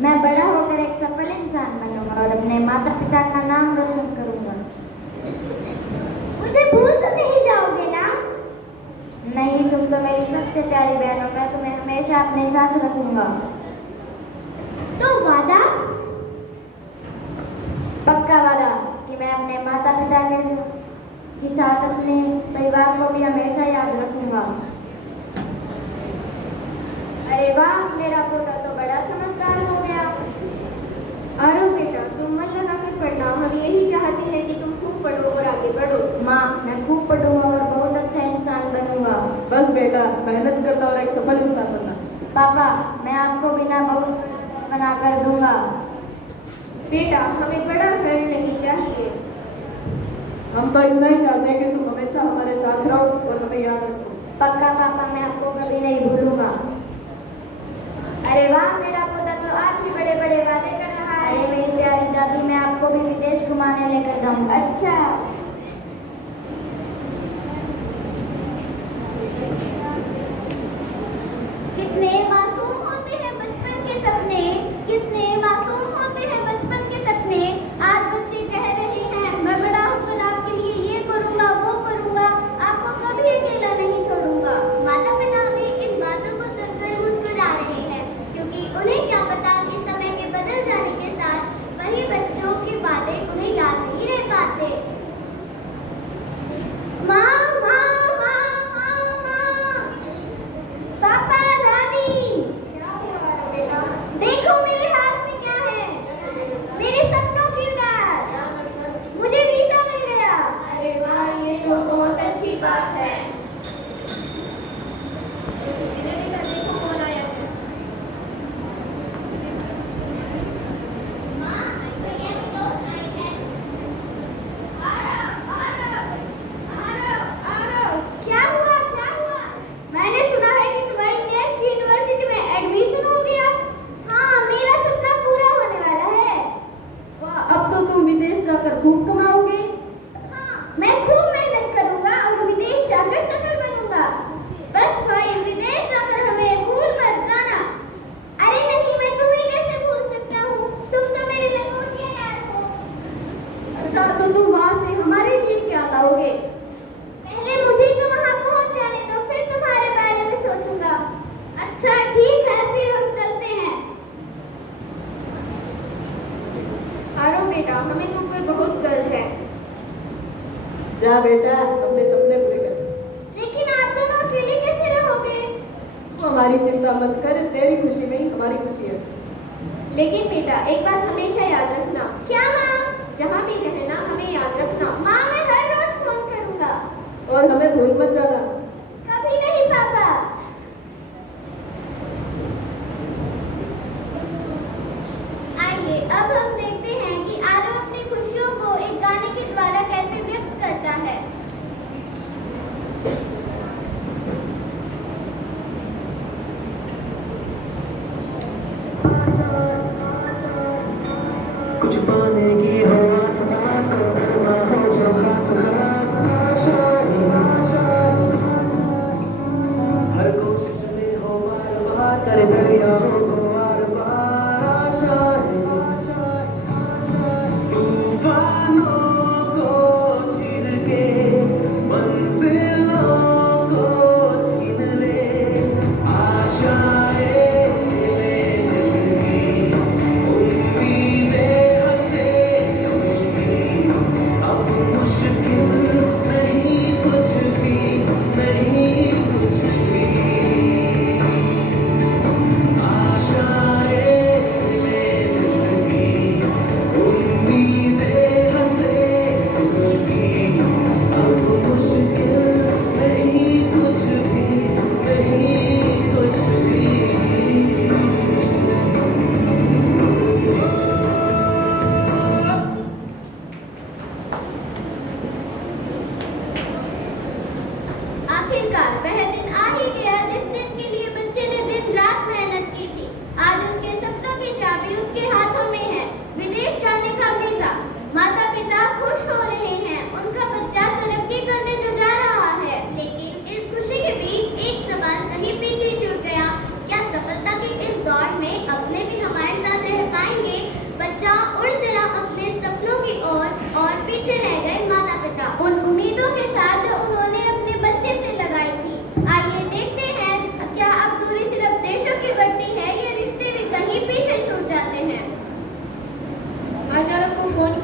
मैं बड़ा होकर एक सफल इंसान बनूंगा और अपने माता पिता का नाम रोशन करूंगा। मुझे भूल तो नहीं जाओगे ना? नहीं, तुम तो मेरी सबसे प्यारी बहन हो। मैं तुम्हें हमेशा अपने साथ रखूंगा। तो वादा? पक्का वादा कि मैं अपने माता पिता के साथ अपने परिवार को भी हमेशा याद रखूंगा। अरे वाह, मेरा पोता तो बड़ा समझदार हो गया। आरो बेटा, तुम मन लगा कर पढ़ना। हम यही चाहते हैं कि तुम खूब पढ़ो और आगे बढ़ो। माँ, मैं खूब पढ़ूंगा और बहुत अच्छा इंसान बनूंगा। बस बेटा, मेहनत करना और एक सफल इंसान बनना। पापा, मैं आपको बिना बहुत बना कर दूंगा। बेटा, हमें बड़ा घर नहीं चाहिए। हम तो इतना ही चाहते हैं कि तुम हमेशा हमारे साथ रहो और हमें याद रखो। पक्का पापा, मैं आपको कभी नहीं भूलूंगा। अरे वाह, मेरा पोता तो आज भी बड़े बड़े वादे कर रहा है। अरे मेरी प्यारी दादी, मैं आपको भी विदेश घुमाने लेकर जाऊंगा। अच्छा। कितने मासूम होते हैं बचपन के सपने, कितने मासूम होते हैं बचपन के सपने। आज बच्चे कह रहे हैं मैं बड़ा होकर आपके लिए ये करूंगा वो करूंगा, आपको कभी अकेला नहीं छोड़ूंगा। माता पिता भी इन बातों को सुनकर मुस्कुरा रहे हैं, क्योंकि उन्हें क्या पता कि समय के बदल जाने के साथ वही बच्चों की बातें उन्हें याद नहीं रह पाते। माँ, माँ, माँ, माँ, माँ। पापा, दादी, क्या हुआ बेटा? देखो मेरे हाथ में क्या है। मेरे सपनों की उड़ान। मुझे वीजा मिल गया। अरे वाह, ये तो बहुत अच्छी बात है। मेरे बेटा, देखो कौन आया है। माँ, भैया के दोस्त आए हैं। आरव, आरव, आरव, आरव। क्या हुआ, क्या हुआ? मैंने सुना है कि तुम्हारी नेक्स्ट यूनिवर्सिटी में एडमिशन हो गया। हाँ, मेरा सपना पूरा होने वाला है। वाह, अब तो तुम विदेश जाकर खूब कमाओगे। हाँ, मैं खूब मेहनत करूंगा और विदेश जाकर सफल बनूंगा। बस भाई, विदेश जाकर हमें भूल मत जाना। अरे नहीं, मैं तुम्हें कैसे भूल सकता हूँ? तुम तो मेरे लंगोटिया यार हो। अच्छा, तो तुम वहाँ से हमारे लिए क्या लाओगे? पहले मुझे तो वहाँ पहुँच जाने दो, फिर तुम्हारे बारे में सोचूंगा। अच्छा ठीक है, फिर हम चलते हैं। आरो बेटा, हमें तुम पर बहुत गर्व है। जा बेटा, अपने सपने पूरे कर। लेकिन आप दोनों अकेले कैसे रहोगे? तू हमारी चिंता मत कर, तेरी खुशी में ही हमारी खुशी है। लेकिन बेटा, एक बात हमेशा याद रखना। क्या माँ? जहाँ भी रहना, हमें याद रखना। माँ, मैं हर रोज फोन करूंगा। और हमें भूल मत जाना। कभी नहीं पापा। आइए अब हम देखते हैं कि आरव अपनी खुशियों को एक गाने के द्वारा कैसे व्यक्त करता है। कुछ पाने की हो आस-पास, करना हो जो खास खास, आशा ही आशा। हर कोशिश में हो बार-बार, कर दरियाओं को बार-बार, आशा ही आशा। तूफानों को चीर के मंजिलों को छीन ले, आशाएं ले दिल की, उम्मीदें हंसे अब मुश्किल नहीं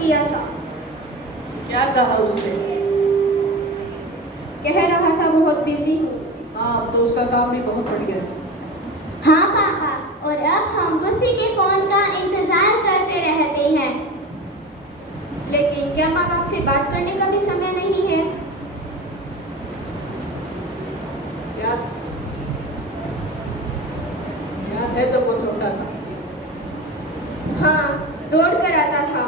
किया था। क्या कहा उसने? कह रहा था बहुत बिजी हूँ। हाँ, अब तो उसका काम भी बहुत बढ़ गया। हाँ पापा, और अब हम उसी के फोन का इंतजार करते रहते हैं। लेकिन क्या माँ बाप से बात करने का भी समय नहीं है? याद है तो वो छोटा था। हाँ, दौड़ कर आता था।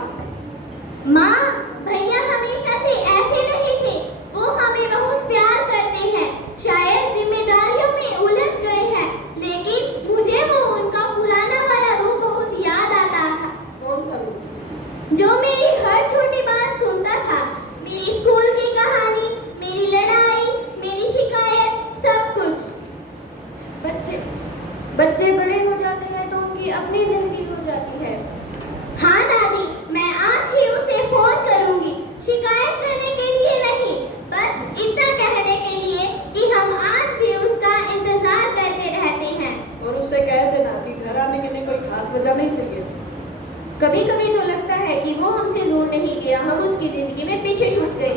माँ, भैया हमेशा से ऐसे नहीं थे। वो हमें बहुत प्यार करते हैं। शायद जिम्मेदारियों में उलझ गए हैं, लेकिन मुझे वो उनका पुराना वाला रूप बहुत याद आता था। कौन सा रूप? जो मेरी हर छोटी बात सुनता था। मेरी स्कूल की कहानी, मेरी लड़ाई, मेरी शिकायत, सब कुछ। बच्चे बड़े हो जाते हैं तो उनकी अपनी जिंदगी हो जाती है। हाँ दादी, मैं आज ही उसे फोन करूंगी। शिकायत करने के लिए नहीं, बस इतना कहने के लिए कि हम आज भी उसका इंतजार करते रहते हैं। और उससे कह देना कि घर आने के लिए कोई खास वजह नहीं चाहिए। कभी कभी तो लगता है कि वो हमसे दूर नहीं गया, हम उसकी जिंदगी में पीछे छूट गए।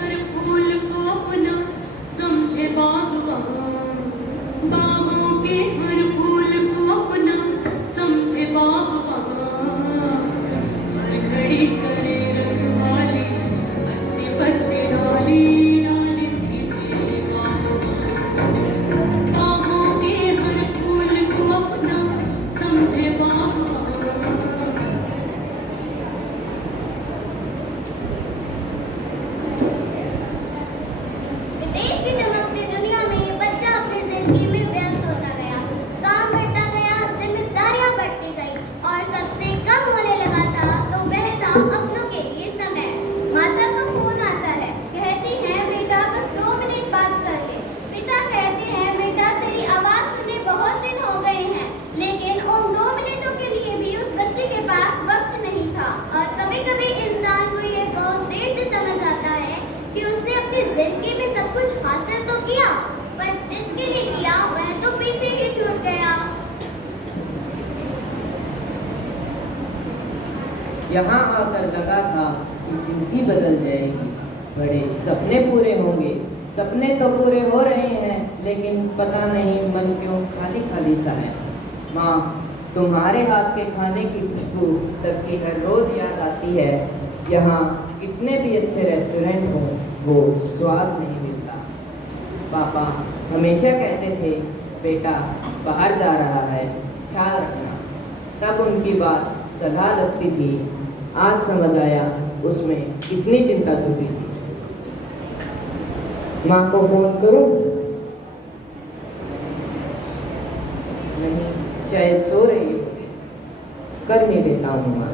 हर फूल को अपना समझे बागवान, बागों के हर फूल को अपना समझे बागवान, हर घड़ी करे रखवाली, पत्ते पत्ते डाली डाली सींचे बागवान, बागों के हर फूल को अपना समझे बागवान। विदेश की चमकती दुनिया में बच्चा अपनी जिंदगी में व्यस्त होता गया। काम बढ़ता गया, जिम्मेदारियां बढ़ती गई और सबसे कम होने लगा था तो वह था अपनों के लिए समय। माता का फोन आता है, कहती है बेटा बस 2 मिनट बात कर ले। पिता कहते हैं बेटा तेरी आवाज सुने बहुत दिन हो गए हैं, लेकिन उन 2 मिनटों के लिए भी उस बच्चे के पास वक्त नहीं था। और कभी कभी इंसान को ये बहुत देर से समझ आता है कि उसने अपनी जिंदगी में सब कुछ हासिल तो किया, पर जिसके लिए किया वह तो पीछे ही छूट गया। यहाँ आकर लगा था कि जिंदगी बदल जाएगी, बड़े सपने पूरे होंगे। सपने तो पूरे हो रहे हैं, लेकिन पता नहीं मन क्यों खाली खाली सा है। माँ, तुम्हारे हाथ के खाने की खुशबू सबकी हर रोज याद आती है। यहाँ कितने भी अच्छे रेस्टोरेंट हों, वो स्वाद नहीं मिलता। पापा हमेशा कहते थे बेटा बाहर जा रहा है, ख्याल रखना। तब उनकी बात सलाह लगती थी, आज समझ आया उसमें कितनी चिंता छुपी थी। माँ को फोन करूं? नहीं, शायद सो रही होगी। कर नहीं देता हूँ माँ।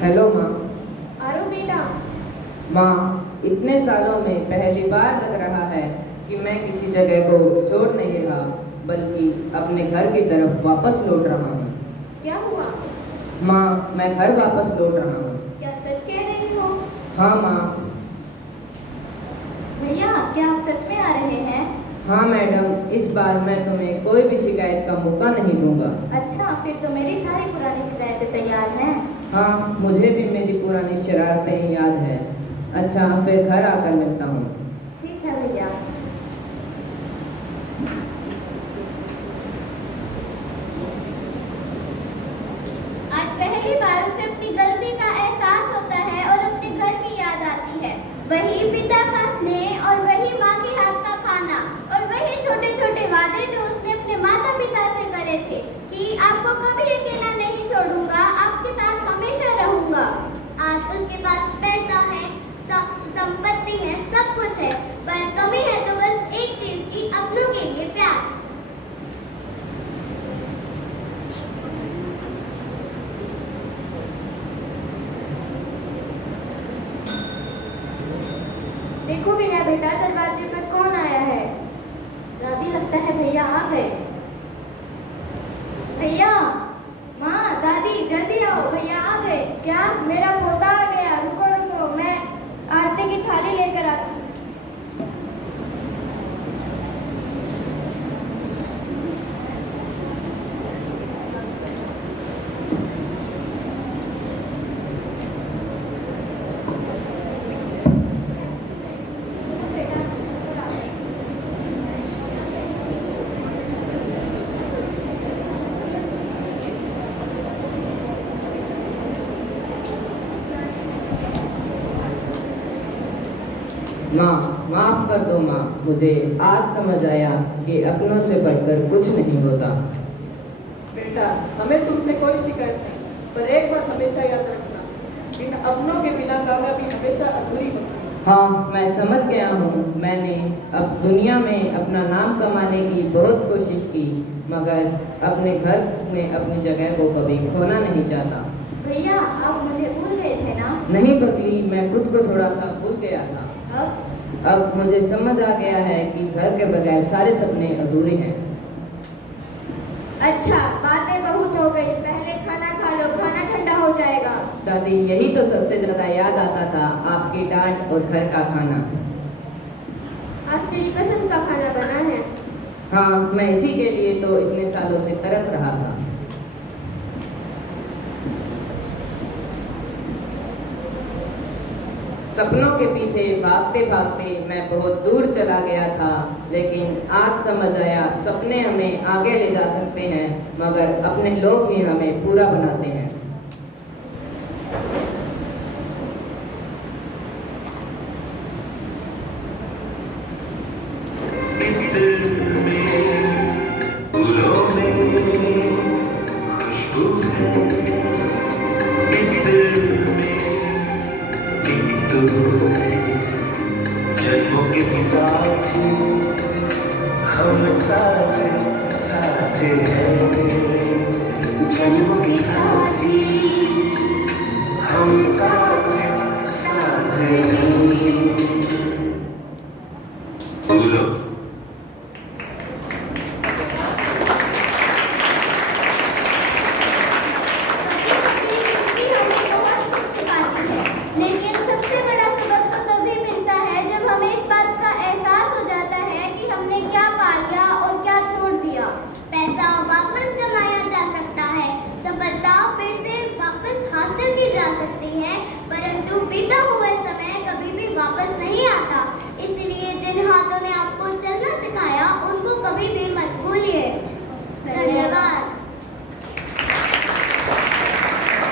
हेलो माँ। आरो बेटा। माँ, इतने सालों में पहली बार लग रहा है कि मैं किसी जगह को छोड़ नहीं रहा, बल्कि अपने घर की तरफ वापस लौट रहा हूँ। क्या हुआ? माँ, मैं घर वापस लौट रहा हूँ। क्या सच कह रही हो? हाँ माँ। भैया, क्या आप सच में आ रहे हैं? हाँ मैडम, इस बार मैं तुम्हें कोई भी शिकायत का मौका नहीं दूंगा। अच्छा, फिर तो मेरी सारी पुरानी शिकायतें तैयार हैं। हाँ, मुझे भी मेरी पुरानी शरारतें याद है। अच्छा, फिर घर आकर मिलता हूँ। ठीक है भैया। आज पहली बार उसे अपनी गलती का एहसास होता है और अपने घर की याद आती है। वही पिता का स्नेह और वही माँ के हाथ का खाना और वही छोटे छोटे वादे जो उसने अपने माता पिता से करे थे कि आपको कभी अकेला नहीं छोड़ूंगा, आपके साथ हमेशा रहूंगा। आज उसके पास पैसा है, संपत्ति है, सब कुछ है, पर कमी है तो बस एक चीज की, अपनों के लिए प्यार। देखो विनय बेटा, दरवाजे पर कौन आया है? दादी, लगता है भैया आ गए। भैया, माँ, दादी, जल्दी आओ, भैया आ गए। क्या? मेरा फोन माँ, माफ कर दो माँ, मुझे आज समझ आया कि अपनों से बढ़कर कुछ नहीं होता। बेटा, हमें तुमसे कोई शिकायत नहीं, पर एक बात हमेशा याद रखना, इन अपनों के बिना कामयाबी हमेशा अधूरी होती है। हाँ, मैं समझ गया हूँ। मैंने अब दुनिया में अपना नाम कमाने की बहुत कोशिश की, मगर अपने घर में अपनी जगह को कभी खोना नहीं चाहता। भैया, आप मुझे भूल गए थे ना? नहीं बदली, मैं खुद को थोड़ा सा भूल गया था। अब मुझे समझ आ गया है कि घर के बगैर सारे सपने अधूरे हैं। अच्छा, बातें बहुत हो गई, पहले खाना खा लो, खाना ठंडा हो जाएगा। दादी, यही तो सबसे ज्यादा याद आता था, आपकी डांट और घर का खाना। आज तेरी पसंद का खाना बना है। हाँ, मैं इसी के लिए तो इतने सालों से तरस रहा था। सपनों के पीछे भागते भागते मैं बहुत दूर चला गया था, लेकिन आज समझ आया सपने हमें आगे ले जा सकते हैं, मगर अपने लोग ही हमें पूरा बनाते हैं। इस दिल में फूलों में खुशबू है, इस दिल में गीतों में जन्मों के साथी हम साथ साथ हैं।